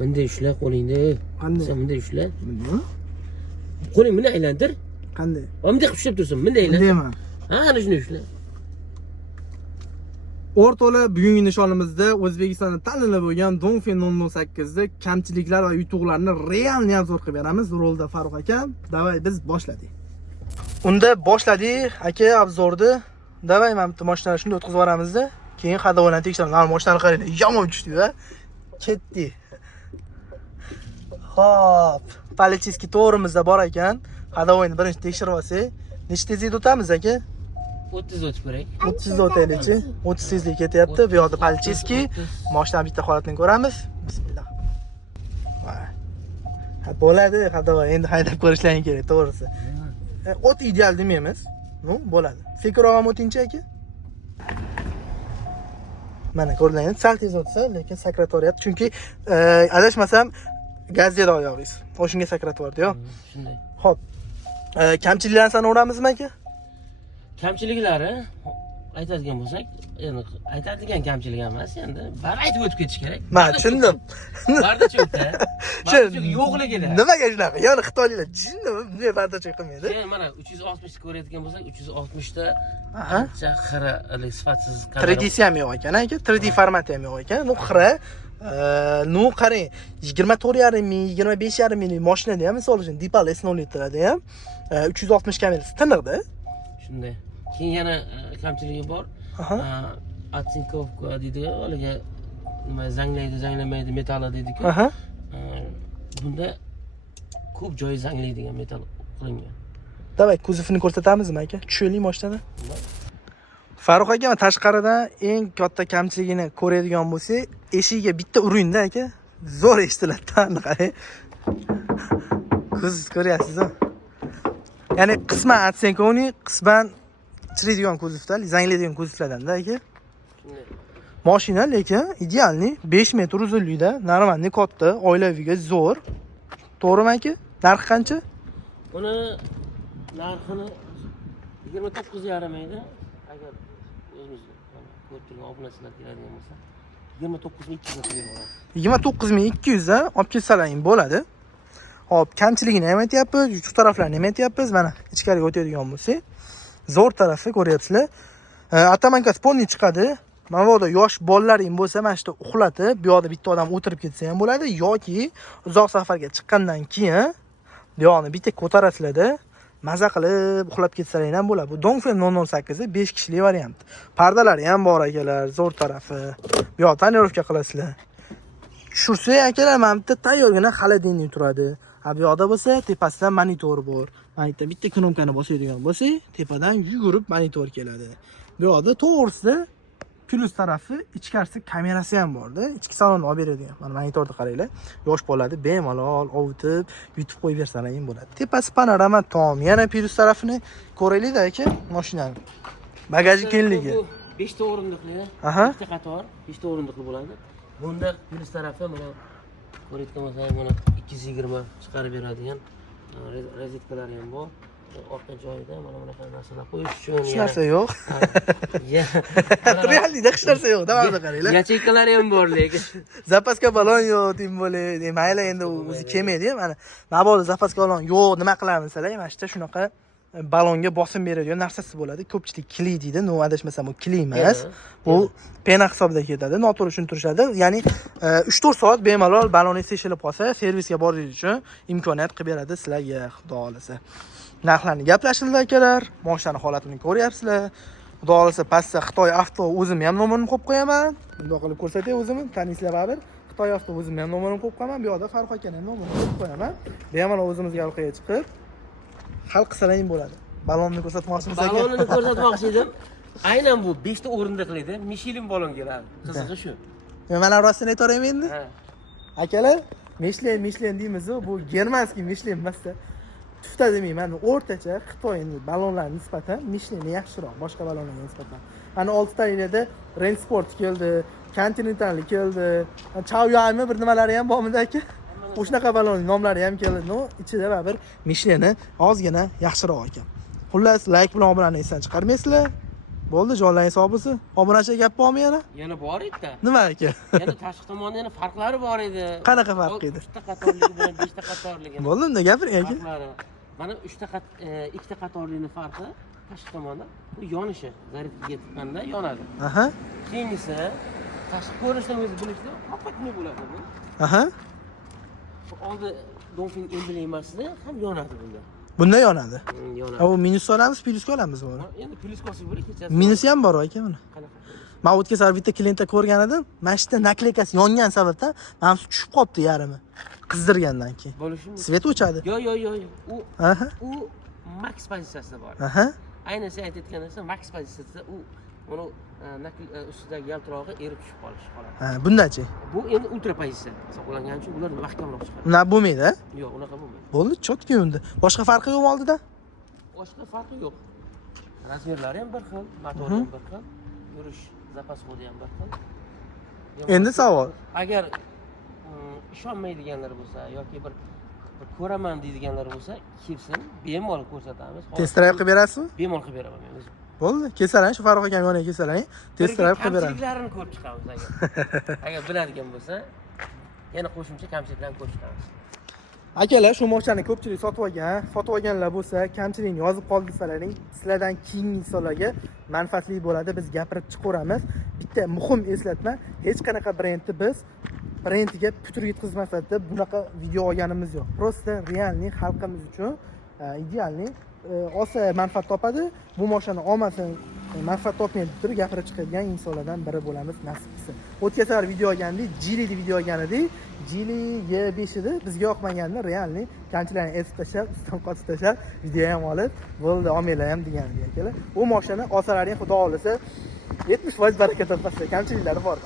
Bunday ushla qo'lingni. Qanday? Sen bunday ushla. Nima? Qo'ling bunday aylantir. Qanday? Bunday qilib ushlab tursin. Bunday aylan. Bundayman. Ha, ana shuni ushla. O'rtoqlar, bugungi nishonimizda O'zbekistonda tanlanib bo'lgan Dongfeng 008 da kamchiliklar va yutuqlarni realni obzor qilib beramiz. Rolda Farruh akam. Davay biz boshladik. Unda boshladik aka obzorni. Davay mana bu mashinani shunday o'tkazib yuboramiz-da. Keyin hadovani tekshiramiz. Mana mashinani qarang, yomon tushdi-da. Ketdi. Hop, politsiyaskiy to'g'rimizda bor ekan. Hadovani birinchi tekshirib olsak, nechta tezlikda o'tamiz aka? 30 o'tib kerak. 30 da o'taylikchi. 30 tezlik ketyapti. Bu yoqda politsiyaskiy. Mashinani bitta holatini ko'ramiz. Bismillah. Ha, bo'ladi, hadova endi haydab ko'rishlaring kerak, to'g'risi. O't ideal demaymiz. No, bo'ladi. Sekinroq ham o'tingchi aka. Mana ko'rdingizmi? Sal tez o'tsa, lekin sakratoryapti. Chunki adashmasam gazeta oyog'ingiz. O'shunga sakratoryapti-yo. Shunday. Xo'p. Kamchiliklarni sanaveramizmi aka? Kamchiliklari aytadigan bo'lsak, endi aytadigan kamchilik emas, endi bari aytib o'tib ketish kerak. Men tushundim. Bardacho'kda. Bardacho'k yo'qligida. Nimaga shunaqa? Ya'ni xitoyliklar tushundimi? Bunday bardacho'k qilmaydi. Keyin mana 360 ta ko'rayotgan bo'lsak, 360 ta ancha xira sifatsiz kamera. 3D'si ham yo'q ekan, aka. 3D formati ham yo'q ekan. Nu xira, nu qarang, 24,5 ming, 25,5 minglik mashinada ham misol uchun Dipal S0 litrada ham 360 kamerasi tiniqda. Shunday. Keyin yana kamchiligi bor. Atsinkovka deydi-ku, haliga nima zanglaydi, zanglamaydi metall deydi-ku. Bunda ko'p joyi zanglaydigan metall qilingan. Davay, kuzovini ko'rsatamizmi aka? Tushaylik mashinadan. Farruh aka, tashqaridan eng katta kamchiligini ko'radigan bo'lsak, eshigiga bitta uringda aka, zo'r eshitiladi. Qarang. Kuz ko'ryapsiz-ku. Ya'ni qisman atsenkovni, qisman chiriydigan kuzovda, zanglaydigan kuzovlardan-da aka. Mashina lekin idealni 5 metr uzunlikda, normalniy katta, oilaviga zo'r. To'g'rimi aka? Narxi qancha? Buni narxini 29,5 edi. Agar o'zimiz ko'rib turgan obunachilar keladigan bo'lsa, 29,200 ga berib olamiz. 29,200 da olib kelsalaring bo'ladi. Hop, kamchiligini ham aytyapmiz, yutuq taraflarini ham aytyapmiz. Mana ichkariga o'tadigan bo'lsak, zo'r tarafi ko'ryapsizlar. Atamanka sponni chiqadi. Mana bu yerda yosh bolalaring bo'lsa, mana shu uxlatib, bu yoqda bitta odam o'tirib ketsa ham bo'ladi yoki uzoq safarga chiqqandan keyin bu yoqni bitta ko'tarasizlar-da, maza qilib uxlab ketsalaring ham bo'ladi. Bu Dongfeng 008 5 kishilik variant. Pardalari ham bor akalar, zo'r tarafi. Bu yoqda tonirovka qilasizlar. Tushirsak akalar, mana bitta tayyorgina xolodilnik turadi. Bu yoqda bo'lsa, tepasida monitor bor. Mana bitta knopkani bosadigan bo'lsak, tepadan yugurib monitor keladi. Bu yoqda to'g'risida plus tarafi ichkarisi kamerasi ham bor-da. Ichki salonni olib beradigan. Mana monitorni qaranglar. Yosh bo'ladi, bemalol ovutib, yutib qo'yib bersalaring bo'ladi. Tepasi panorama tom. Yana plus tarafini ko'raylik-da aka, mashinani. Bagaji kengligi. 5 ta o'rindiqli, bitta qator, 5 ta o'rindiqli bo'ladi. Bunda plus tarafi mana ko'rayotgan bo'lsangiz, mana 220 chiqarib beradigan rozetkalari ham bor. Orqa joyida mana bunaqa narsalar qo'yish uchun. Hech narsa yo'q. Reallikda hech narsa yo'q. Davomida qaranglar. Yacheykalari ham bor lekin. Zapaska balon yo'q, tim bo'ladi. Mayli endi o'zi kelmaydi. Mana mabodo zapaska balon yo'q, nima qilamiz desalar, mana shunda shunaqa balonga bosim beradigan narsasi bo'ladi. Ko'pchilik kli deydi. No, adashmasam bu kli emas. Bu pena hisobida ketadi. Noto'g'ri tushuntirishadi. Ya'ni 3-4 soat bemalol baloningiz teshilib qolsa, servisga borishingiz uchun imkoniyat qilib beradi sizlarga, xudo xolasa. Narxlarni gaplashildi akalar. Mashinani holatini ko'ryapsizlar. Xudo xolasa pastda Xitoy avto o'zim ham nomerini qo'yib qo'yaman. Bunday qilib ko'rsatay o'zimni, tanisizlar baribir. Xitoy avto o'zim ham nomerini qo'yib qo'yaman. Bu yoqda Farruh akaning nomerini qo'yib qo'yaman. Bemalol o'zimizga orqaga chiqib hal qilsalaring bo'ladi. Balonni ko'rsatmoqchimiz aka. Balonni ko'rsatmoqchi edim. Aynan bu 5 ta o'rindiqlikda Michelin balon keladi. Qizig'i shu. Mana rostini aytaveraymi endi? Akalar, Michelin deymiz, bu germanskiy Michelin emas-da. Tufta demayman, o'rtacha Xitoyning balonlariga nisbatan Michelin yaxshiroq boshqa balonlarga nisbatan. Ana 6 ta yilda Rensport keldi, Continental keldi, Chaoyami bir nimalari ham bormidi aka? O'shanaqa balonning nomlari ham keldi. No, ichida baribir Michelin ozgina yaxshiroq ekan. Xullas, like bilan obunani esdan chiqarmaysizlar. Bo'ldi, jonlaring sog' bo'lsin. Obunachi gap bormi yana? Yana bor edi. Nima aka? Yana tashqi tomonda yana farqlari bor edi. Qanaqa farq edi? 3 ta qatorligi bilan 5 ta qatorligi. Bo'ldi, unda gapiring aka. Farqlari. Mana 2 ta qatorligining farqi tashqi tomonda bu yonishi. Zaryadga chiqqanda yonadi. Aha. Keyingisi tashqi ko'rinishdan o'zi bilishda qopqatni bo'ladi bu. Aha. Oldi Dolphin emblemasida ham yonadi bunda. Bunda yonadi. Yonadi. Ha, u minus olamiz, plyusga olamiz buni. Endi plyus ko'rsak bo'lar kechasi. Minusi ham bor aka buni. Qanaqa? Men o'tgan safar bitta klientda ko'rgan edim. Mana shu yerda nakleykasi yongan sababdan mana shu tushib qolibdi yarimi. Qizdirgandan keyin. Bo'lishi mumkin. Svet o'chadi. Yo'q. Aha. U max pozitsiyasida bor. Aha. Aynan sen aytayotgan narsa max pozitsiyasida u uni ustidagi yaltirog'i erib tushib qolishi qoladi. Ha, bundachi. Bu endi ultra pozitsiya hisoblangan uchun ular mahkamroq chiqadi. Buna bo'lmaydi, a? Yo'q, unaqa bo'lmaydi. Bo'ldi, chotki unda. Boshqa farqi yo'qmi oldida? Boshqa farqi yo'q. Razmerlari ham bir xil, motori ham bir xil, yurish zapas xodi ham bir xil. Endi savol. Agar ishonmaydiganlar bo'lsa yoki bir ko'raman deydiganlar bo'lsa, kelsin, bemalol ko'rsatamiz. Test drive qilib berasizmi? Bemalol qilib beraman men o'zim. Bo'ldi, kelsalar, shu Farruh akam yoniga kelsalar, test drive qilib beramiz. Kamchiliklarini ko'rib chiqamiz agar. Agar biladigan bo'lsa, yana qo'shimcha kamchiliklarni ko'rib chiqamiz. Akalar, shu moshani ko'pchilik sotib olganlar bo'lsa, kamchilikni yozib qoldisalaring, sizlardan keyingi insonlarga manfaatli bo'ladi. Biz gapirib chiqaramiz. Bitta muhim eslatma, hech qanaqa brendni biz brendiga putur yetkazmaslikda bunaqa video olganimiz yo'q. Prosta realniy xalqimiz uchun idealniy olsa manfaat topadi. Bu moshani olmasin, manfaat topmaydi turib gapirib chiqadigan insonlardan biri bo'lamiz, nasib qilsa. O'tgan safar video olgandik, Geely video olgandik. Geely Y5 edi, bizga yoqmaganda realniy kamchiliklarni esib tashlab, ustidan qotib tashlab, video ham olib, bo'ldi, olmanglar ham degandik akalar. U moshani olsalaring, xudo xolisa 70% baraka topasizlar, kamchiliklari bor.